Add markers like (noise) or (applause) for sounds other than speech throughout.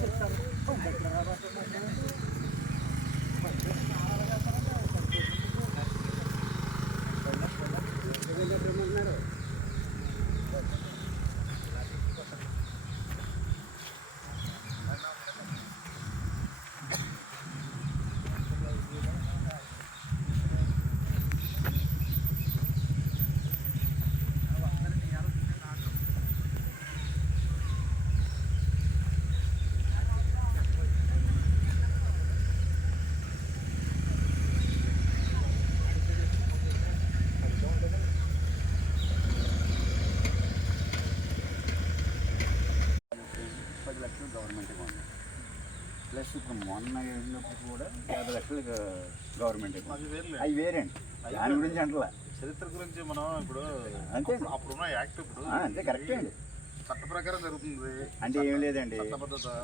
చెప్తాను ప్లస్ ఇప్పుడు మొన్న వెళ్ళినప్పుడు కూడా యాభై లక్షలు గవర్నమెంట్. అవి వేరేండి. దాని గురించి అంటలా. చరిత్ర గురించి మనం ఇప్పుడు అంతే. అప్పుడు- అప్పుడున్న యాక్ట్ ఇప్పుడు అంతే కరెక్టే అండి. చట్ట ప్రకారం జరుగుతుంది. అంటే ఏం లేదండి.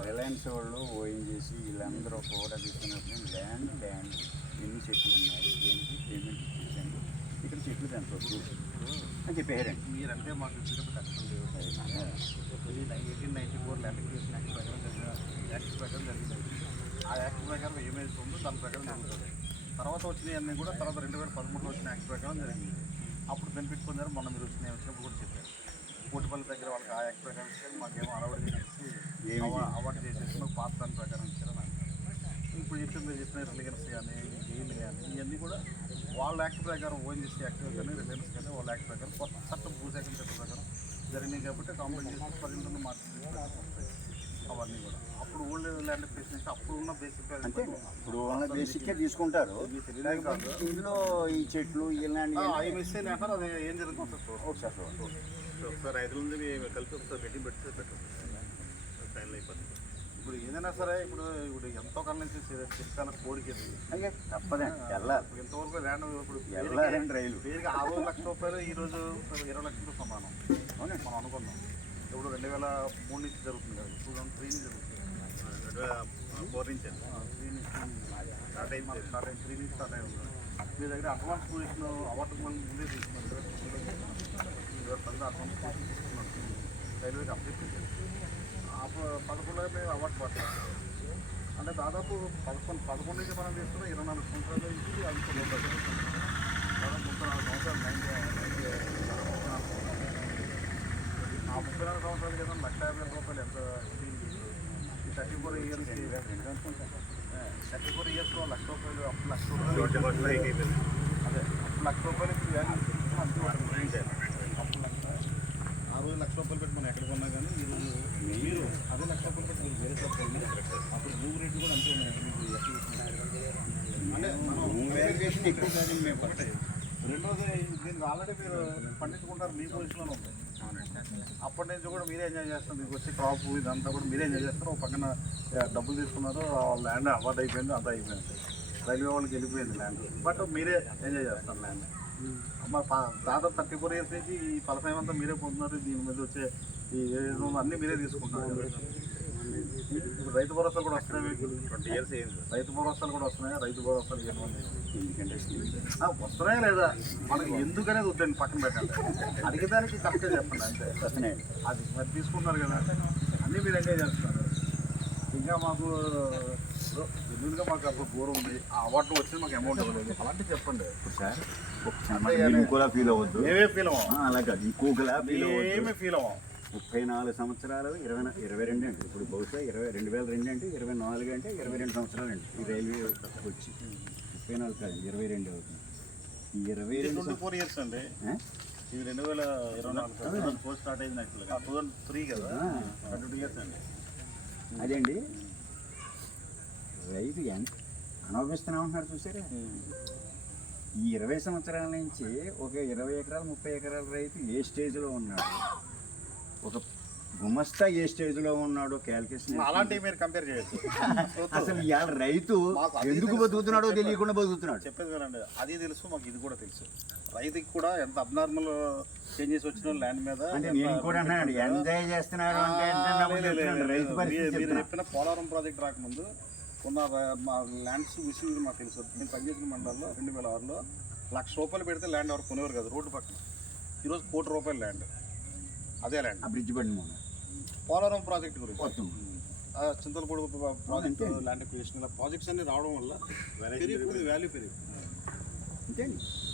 రిలయన్స్ వాళ్ళు ఓఎన్జీసీ వీళ్ళందరూ కూడా తీసుకున్నప్పుడు ల్యాండ్ ల్యాండ్ ఎన్ని చెట్లు ఉన్నాయి దేనికి పేమెంట్ ఇచ్చేసాను ఇక్కడ చెట్లు పెంచవచ్చు అని చెప్పారండి మీరంటే మాకు ఎయిటీన్ నైన్టీ ఫోర్ ల్యాండ్ ప్రకారం జరిగిన యాక్ట్ ప్రకారం జరిగింది ఆ యాక్ట్ ప్రకారం ఏమైతే ఉందో దాని ప్రకారం జరుగుతుంది. తర్వాత వచ్చినవన్నీ కూడా తర్వాత రెండు వేల పదమూడులో వచ్చిన యాక్ట్ ప్రకారం జరిగింది. అప్పుడు బెనిఫిట్ పొందారు మొన్న మీరు వచ్చిన వచ్చినప్పుడు కూడా చెప్పారు. కోటిపల్లి దగ్గర వాళ్ళకి ఆ యాక్ట్ ప్రకారం ఇచ్చారు మాకేమో అలవాటు అవ- అవార్డు చేసేసి మాకు పాత దాని ప్రకారం ఇచ్చారు ఇప్పుడు చెప్పిన మీరు చెప్పిన రిలయన్స్ కానీ గెయిల్ కానీ ఇవన్నీ కూడా వాళ్ళ యాక్ట్ ప్రకారం ఓఎన్జీసీ యాక్ట్ కానీ రిలయన్స్ కానీ వాళ్ళ యాక్ట్ ప్రకారం కొత్త చట్టం భూసేకరణ చట్టం ప్రకారం జరిగినాయి కాబట్టి కాంప్లైంట్ చేసి పదింటి మార్చి అవన్నీ కూడా. అప్పుడు ఓల్డ్ ల్యాండ్ అప్పుడు ఉన్న బేసిక్ అంతే ఇప్పుడు బేసిక్గా తీసుకుంటారు. ఇందులో ఈ చెట్లు ఇలాంటి అవి మిస్ అయినా అంటారు అది ఏం జరుగుతుంది సార్. ఒకసారి చూడండి. ఒకసారి రైతులందరినీ కలిపి ఒకసారి మీటింగ్ పెడితే పెట్టండి. ఫైనల్ అయిపోతుంది. ఇప్పుడు ఏదైనా సరే ఇప్పుడు ఇప్పుడు ఎంతో కాలం నుంచి చెప్తాను కోడికి తప్పదండి వెళ్ళాలి. ఎంతవరకు ల్యాండ్ ఇప్పుడు వెళ్ళాలండి రైలు. పేరుకి ఆ రోజు లక్ష రూపాయలు ఈ రోజు ఇరవై లక్షలు సమానం. అవునండి. మనం అనుకున్నాం. ఇప్పుడు రెండు వేల మూడు నుంచి జరుగుతుంది కదా టూ థౌసండ్ త్రీ నుంచి జరుగుతుంది. ఫోర్ నుంచి స్టార్ట్ అయింది స్టార్ట్ అయింది త్రీ నుంచి స్టార్ట్ అయింది మీ దగ్గర అడ్వాన్స్ పొజిషన్ అవార్డు మనం ముందే తీసుకున్నాం ఇరవై అడ్వాన్స్ పొజిషన్ తీసుకున్నాం రైల్వేకి అప్డేట్ చేశారు. అప్పుడు పదకొండు మేము అవార్డు పడతాం అంటే దాదాపు పదకొండు పదకొండు నుంచి మనం తీసుకున్న ఇరవై నాలుగు సంవత్సరాల నుంచి అది రూపాయలు దాదాపు ముప్పై నాలుగు సంవత్సరాలు నైన్టీ ఆ ముప్పై నాలుగు సంవత్సరాలు క్రితం లక్ష యాభై రూపాయలు ఎంత ఈ thirty four years thirty four ఇయర్స్లో లక్ష రూపాయలు అప్పుడు లక్ష రూపాయలు అదే అప్పుడు లక్ష రూపాయలకి అప్పుడు లక్ష ఆ రోజు లక్ష రూపాయలు పెట్టి మనం ఎక్కడ కొన్నా కానీ ఈ రోజు మీరు అదే లక్ష రూపాయలు పెట్టి మీరు వేరే చెప్పండి అప్పుడు భూమి రేట్లు కూడా అంతే ఉన్నాయి మీకు ఎక్కడ చూస్తున్నారు? అంటే మనం ఎక్కువ మేము పట్టాయి రెండోది దీనికి ఆల్రెడీ మీరు పండించుకుంటారు మీ పొజిషన్లోనే ఉంది అప్పటి నుంచి కూడా మీరే ఎంజాయ్ చేస్తారు మీకు వచ్చి క్రాప్ ఇదంతా కూడా మీరే ఎంజాయ్ చేస్తారు ఒక పక్కన డబ్బులు తీసుకున్నారు. ల్యాండ్ అవార్డ్ అయిపోయింది అంతా అయిపోయింది. రైల్వే వాళ్ళకి వెళ్ళిపోయింది ల్యాండ్ బట్ మీరే ఎంజాయ్ చేస్తారు ల్యాండ్ మా దాదాపు థర్టీ ఫోర్ ఇయర్స్ నుంచి ఈ ఫలసాయం అంతా మీరే పొందుతున్నారు. దీని మీద వచ్చే ఈ అన్నీ మీరే తీసుకుంటున్నారు. ఇప్పుడు రైతు భరోసా కూడా వస్తున్నాయి. ట్వంటీ ఇయర్స్ రైతు భరోసాలు కూడా వస్తున్నాయి? రైతు భరోసాలు ఏమన్నా వస్తున్నాయా లేదా? మనకి ఎందుకనేది వద్దండి పక్కన పెట్టండి. అడిగేదానికి కరెక్ట్గా చెప్పండి అంతే. అది మరి తీసుకుంటున్నారు కదా. అన్నీ మీరు ఎంజాయ్ చేస్తున్నారు. ఇంకా మాకు జెన్యున్గా మాకు అప్పుడు బోర్ ఉంది. ఆ అవార్డు వచ్చి మాకు అమౌంట్ ఇవ్వలేదు. అలాంటివి చెప్పండి. సార్ ఫీల్ అవ్వద్దు. మేమే ఫీల్ అవ్వం? ఆ, అలా కాదు ఇంకోలా ఫీల్ మేమే ఫీల్ అవ్వం? ముప్పై నాలుగు సంవత్సరాలు ఇరవై ఇరవై రెండు అండి. ఇప్పుడు బహుశా ఇరవై రెండు వేల రెండు అంటే ఇరవై నాలుగు అంటే ఇరవై రెండు సంవత్సరాలు అండి. ఈ రైల్వే వచ్చి. ముప్పై నాలుగు కాదు ఇరవై రెండు అవుతుంది. ఈ ఇరవై రెండు ఫోర్ ఇయర్స్ అండి? ఇది రెండు వేల ఇరవై నాలుగు పోస్ట్ స్టార్ట్ అయింది యాక్చువల్గా టూ థౌసండ్ త్రీ కదా? ట్వంటీ టూ ఇయర్స్ అండి. అదేండి రైతు ఎంత అనుభవిస్తున్నాం అంటున్నారు చూసారా? ఈ ఇరవై సంవత్సరాల నుంచి ఒక ఇరవై ఎకరాలు ముప్పై ఎకరాల రైతు ఏ స్టేజ్లో ఉన్నాడు? ఒక గుమస్తా ఏ స్టేజ్లో ఉన్నాడో క్యాల్కులేషన్ అలాంటివి మీరు కంపేర్ చేయొచ్చు. (laughs) అసలు ఇవాళ రైతు ఎందుకు. బతుకుతున్నాడో తెలియకుండా బతుకుతున్నాడు. చెప్పేది వినండి. అది తెలుసు మాకు ఇది కూడా తెలుసు. రైతుకి కూడా ఎంత అబ్నార్మల్ చేంజెస్ వచ్చిన ల్యాండ్ మీద అంటే ఎంత నేను కూడా అన్నాడు ఎంజాయ్ చేస్తున్నాడు. రైతు మీరు-. చెప్పిన పోలవరం ప్రాజెక్ట్ రాకముందు ఉన్న మా ల్యాండ్స్ విషయం మాకు తెలుసు. నేను పనిచేసిన మండలంలో రెండు వేల ఆరులో లక్ష రూపాయలు పెడితే ల్యాండ్ ఎవరు కొనేవారు కదా రోడ్డు పక్కన. ఈరోజు కోటి రూపాయల ల్యాండ్ అదే ల్యాండ్ ఆ బ్రిడ్జ్ బండి మొన్న పోలవరం ప్రాజెక్ట్ గురించి. వస్తుంది చింతలపూడి ప్రాజెక్ట్ ఎక్విజిషన్ ఇలా ప్రాజెక్ట్స్ అన్ని రావడం వల్ల పెరిగిపోయింది వాల్యూ పెరిగింది అంతే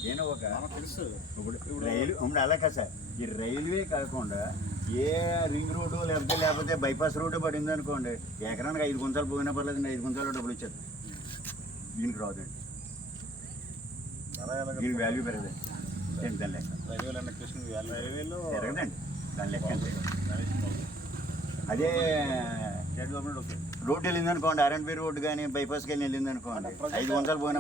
నేను ఒక తెలుసు. ఇప్పుడు రైలు ఇప్పుడు అలా కదా సార్. ఈ రైల్వే కాకుండా ఏ రింగ్ రోడ్డు లేకపోతే లేకపోతే బైపాస్ రోడ్డు పడింది అనుకోండి ఎకరానికి ఐదు గుంతలు పోయినా పర్లేదు ఐదు గుంతలు డబ్బులు ఇచ్చారు దీనికి రాదండి. దీనికి వాల్యూ పెరగదండి. ఏంటి దాని లెక్క రైల్వే ల్యాండ్ ఎక్విజిషన్ వాల్యూ రైల్వేలో పెరగదండి దాని లెక్క అదే స్టేట్ గవర్నమెంట్ ఓకే రోడ్డు వెళ్ళింది అనుకోండి ఆర్ఎండ్బి రోడ్డు కానీ బైపాస్కి వెళ్ళి వెళ్ళింది అనుకోండి ఐదు వందలు పోయిన